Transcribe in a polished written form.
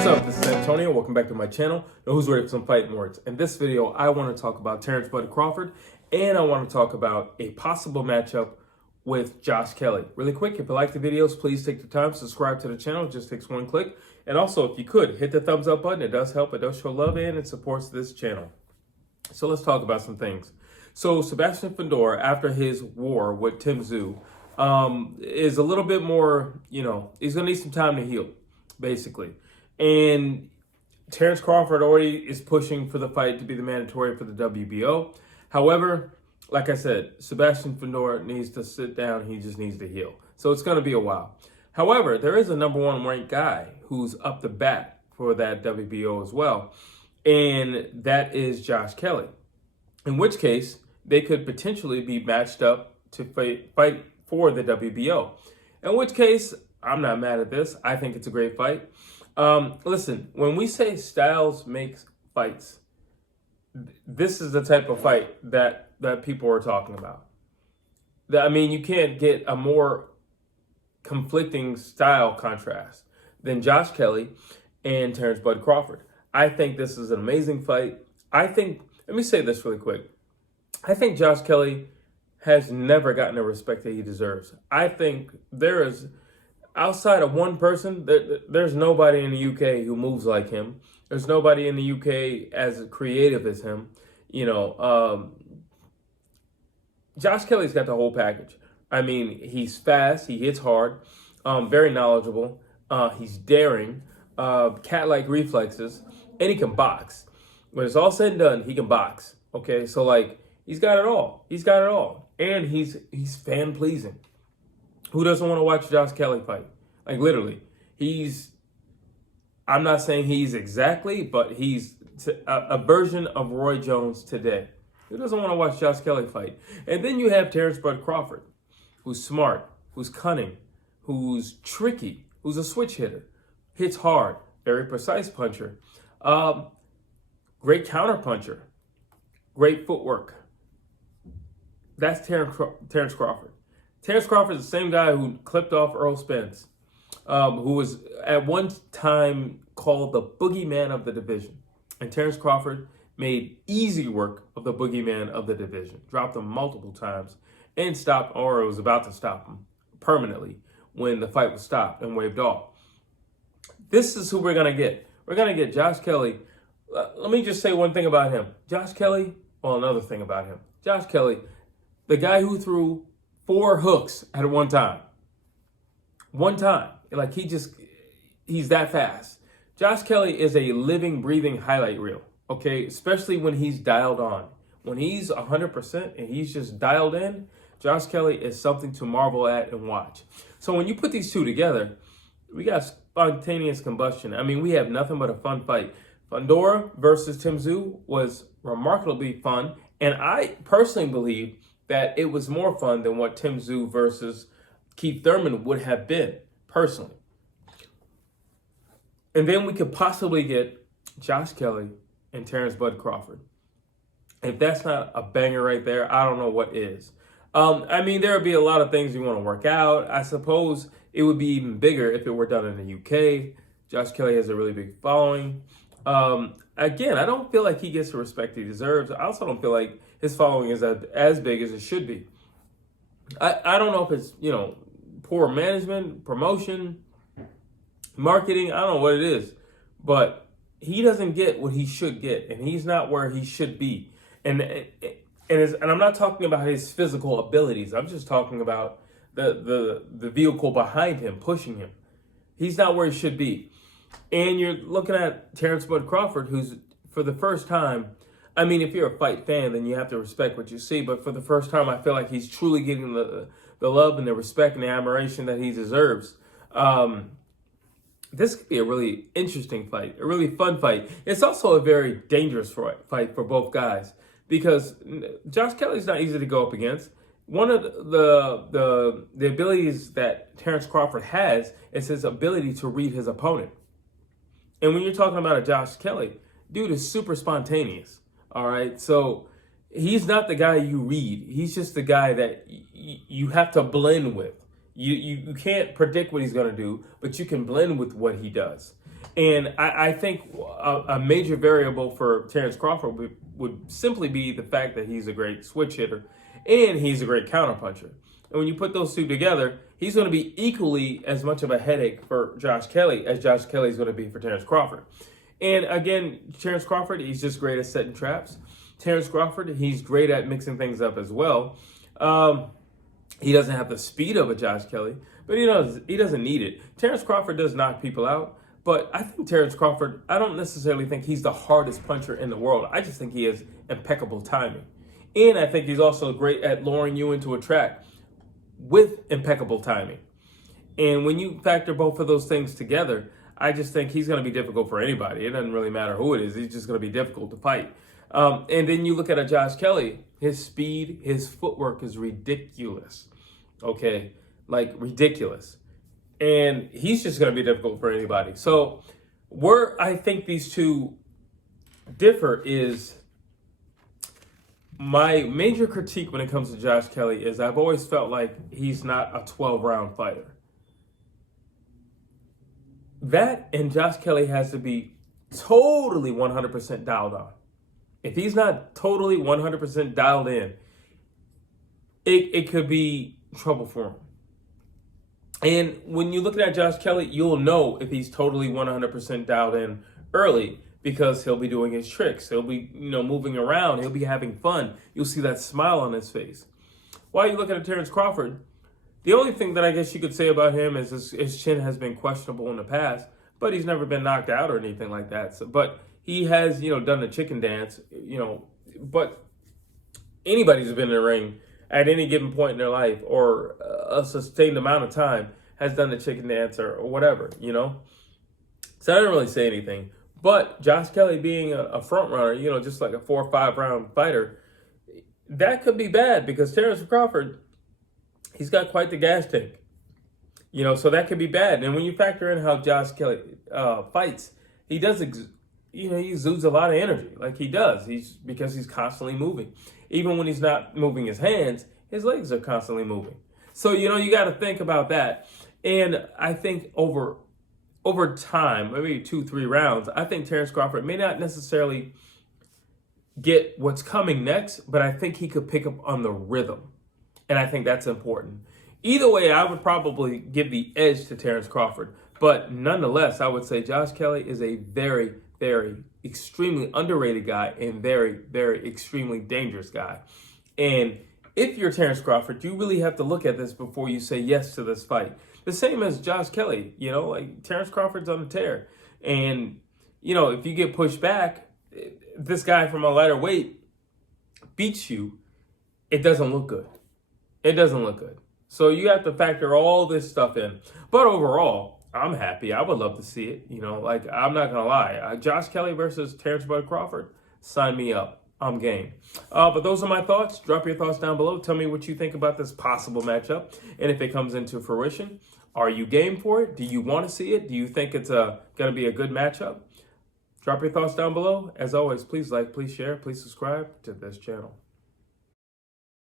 What's up? This is Antonio. Welcome back to my channel. Now, who's ready for some fighting words? In this video, I want to talk about Terence Crawford, and I want to talk about a possible matchup with Josh Kelly. Really quick, if you like the videos, please take the time to subscribe to the channel. It just takes one click. And also, if you could, hit the thumbs up button. It does help. It does show love and it supports this channel. So let's talk about some things. So Sebastian Fundora, after his war with Tim Tszyu, is a little bit more, he's going to need some time to heal, basically. And Terence Crawford already is pushing for the fight to be the mandatory for the WBO. However, like I said, Sebastian Fundora needs to sit down. He just needs to heal. So it's going to be a while. However, there is a number one ranked guy who's up the bat for that WBO as well. And that is Josh Kelly. In which case, they could potentially be matched up to fight for the WBO. In which case, I'm not mad at this. I think it's a great fight. Listen, when we say styles makes fights, this is the type of fight that people are talking about. I mean, you can't get a more conflicting style contrast than Josh Kelly and Terence Crawford. I think this is an amazing fight. Let me say this really quick. I think Josh Kelly has never gotten the respect that he deserves. I think there is, outside of one person, there's nobody in the UK who moves like him. There's nobody in the UK as creative as him. Josh Kelly's got the whole package. I mean, he's fast, he hits hard, very knowledgeable, he's daring, cat-like reflexes, and he can box. When it's all said and done, he can box. Okay, so he's got it all. He's got it all. And he's fan-pleasing. Who doesn't want to watch Josh Kelly fight? Literally. I'm not saying he's exactly, but he's a version of Roy Jones today. Who doesn't want to watch Josh Kelly fight? And then you have Terence Crawford, who's smart, who's cunning, who's tricky, who's a switch hitter, hits hard, very precise puncher, great counter puncher, great footwork. That's Terence Crawford. Terence Crawford is the same guy who clipped off Earl Spence, who was at one time called the boogeyman of the division. And Terence Crawford made easy work of the boogeyman of the division, dropped him multiple times, and stopped, or was about to stop him permanently when the fight was stopped and waved off. This is who we're going to get. We're going to get Josh Kelly. Let me just say one thing about him. Another thing about him. Josh Kelly, the guy who threw 4 hooks at one time. One time. He's that fast. Josh Kelly is a living, breathing highlight reel. Okay, especially when he's dialed on. When he's 100% and he's just dialed in, Josh Kelly is something to marvel at and watch. So when you put these two together, we got spontaneous combustion. I mean, we have nothing but a fun fight. Fundora versus Tim Tszyu was remarkably fun, and I personally believe that it was more fun than what Tim Tszyu versus Keith Thurman would have been, personally. And then we could possibly get Josh Kelly and Terence Crawford. If that's not a banger right there, I don't know what is. There would be a lot of things you want to work out. I suppose it would be even bigger if it were done in the UK. Josh Kelly has a really big following. Again, I don't feel like he gets the respect he deserves. I also don't feel like his following is as big as it should be. I don't know if it's, poor management, promotion, marketing. I don't know what it is. But he doesn't get what he should get, and he's not where he should be. And I'm not talking about his physical abilities. I'm just talking about the vehicle behind him, pushing him. He's not where he should be. And you're looking at Terence Crawford, who's, for the first time, if you're a fight fan, then you have to respect what you see. But for the first time, I feel like he's truly getting the love and the respect and the admiration that he deserves. This could be a really interesting fight, a really fun fight. It's also a very dangerous fight for both guys because Josh Kelly's not easy to go up against. One of the abilities that Terence Crawford has is his ability to read his opponent. And when you're talking about a Josh Kelly, dude is super spontaneous, all right? So he's not the guy you read. He's just the guy that you have to blend with. You can't predict what he's going to do, but you can blend with what he does. And I think a major variable for Terence Crawford would simply be the fact that he's a great switch hitter and he's a great counterpuncher. And when you put those two together, he's going to be equally as much of a headache for Josh Kelly as Josh Kelly is going to be for Terence Crawford. And again, Terence Crawford, he's just great at setting traps. Terence Crawford, he's great at mixing things up as well. He doesn't have the speed of a Josh Kelly, but he doesn't need it. Terence Crawford does knock people out, but I think Terence Crawford, I don't necessarily think he's the hardest puncher in the world. I just think he has impeccable timing. And I think he's also great at luring you into a trap with impeccable timing. And when you factor both of those things together, I just think he's going to be difficult for anybody. It doesn't really matter who it is. He's just going to be difficult to fight. And then you look at a Josh Kelly, his speed, his footwork is ridiculous. Okay, like ridiculous. And he's just going to be difficult for anybody. So where I think these two differ is my major critique when it comes to Josh Kelly is I've always felt like he's not a 12-round fighter. That and Josh Kelly has to be totally 100% dialed on. If he's not totally 100% dialed in, it could be trouble for him. And when you're looking at Josh Kelly, you'll know if he's totally 100% dialed in early because he'll be doing his tricks. He'll be, moving around. He'll be having fun. You'll see that smile on his face. While you're looking at Terence Crawford, the only thing that I guess you could say about him is his chin has been questionable in the past, but he's never been knocked out or anything like that. So, but he has, done the chicken dance, but anybody who's been in the ring at any given point in their life or a sustained amount of time has done the chicken dance or whatever, So I didn't really say anything. But Josh Kelly being a front runner, just like a 4 or 5 round fighter, that could be bad because Terence Crawford, he's got quite the gas tank. So that could be bad. And when you factor in how Josh Kelly fights, he does, he exudes a lot of energy. Like he does. Because he's constantly moving. Even when he's not moving his hands, his legs are constantly moving. So, you got to think about that. And I think over time, maybe 2-3 rounds, I think Terence Crawford may not necessarily get what's coming next, but I think he could pick up on the rhythm. And I think that's important. Either way, I would probably give the edge to Terence Crawford. But nonetheless, I would say Josh Kelly is a very, very extremely underrated guy and very, very extremely dangerous guy. And if you're Terence Crawford, you really have to look at this before you say yes to this fight. The same as Josh Kelly, like Terence Crawford's on the tear. And, if you get pushed back, this guy from a lighter weight beats you, it doesn't look good. It doesn't look good. So you have to factor all this stuff in. But overall, I'm happy. I would love to see it. I'm not going to lie. Josh Kelly versus Terence Crawford, sign me up. I'm game. But those are my thoughts. Drop your thoughts down below. Tell me what you think about this possible matchup. And if it comes into fruition, are you game for it? Do you want to see it? Do you think it's going to be a good matchup? Drop your thoughts down below. As always, please like, please share, please subscribe to this channel.